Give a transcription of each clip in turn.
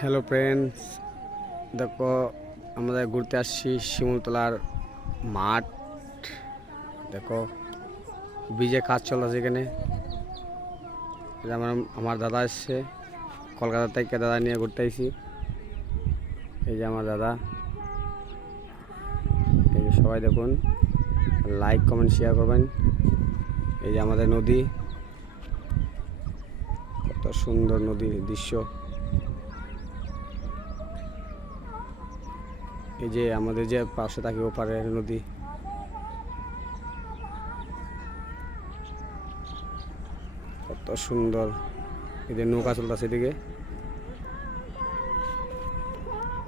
Hello friends, দেখো আমরা ঘুরতে আসছি শিমুলতলার মাঠ। দেখো ব্রিজে কাজ চলছে এখানে। আমার দাদা এসছে কলকাতা থেকে, দাদা নিয়ে ঘুরতে আইছি। এই যে আমার দাদা, এই যে সবাই দেখুন, লাইক কমেন্ট শেয়ার করবেন। এই যে আমাদের নদী, কত সুন্দর নদীর দৃশ্য। এই যে আমাদের যে পাশে থাকে ওপারে নদী, কত সুন্দর। এদের নৌকা চলতেছে, এদিকে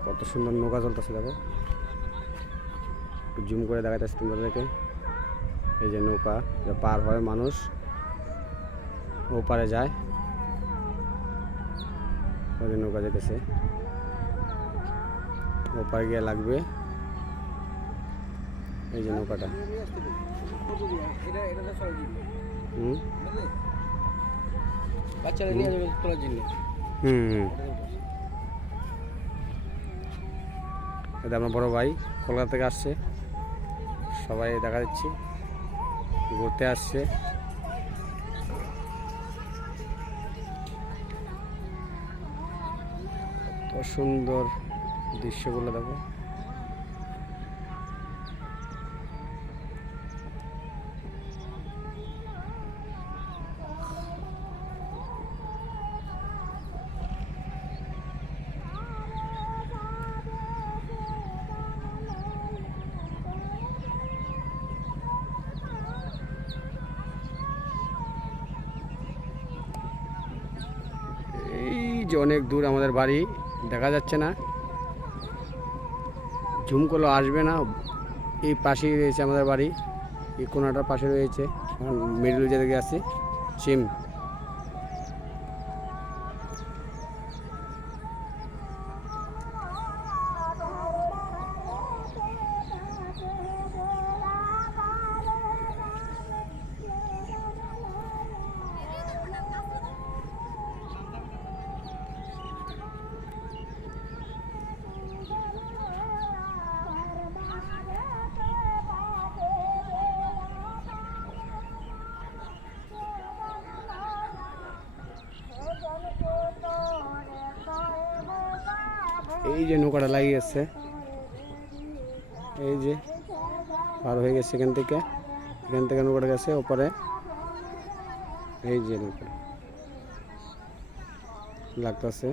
কত সুন্দর নৌকা চলতেছে। দেখো জুম করে দেখাইতেছে তোমাদেরকে। এই যে নৌকা পার হয়, মানুষ ওপারে যায়, ওই নৌকা যেতেছে, ওপারে গিয়ে লাগবে। এই যে নৌকাটা, এটা আমার বড় ভাই কলকাতা থেকে আসছে, সবাই দেখা যাচ্ছে ঘুরতে আসছে। কত সুন্দর দৃশ্যগুলো দেখো। এই যে অনেক দূর আমাদের বাড়ি, দেখা যাচ্ছে না, ঝুম করলে আসবে না। এই পাশেই রয়েছে আমাদের বাড়ি, এই কোনাটার পাশে রয়েছে। মিডল যেদিকে আছে সিম। এই যে নৌকাটা লাগিয়ে গেছে, এই যে পার হয়ে গেছে এখান থেকে নৌকাটা গেছে ওপরে। এই যে নৌকা লাগতেছে।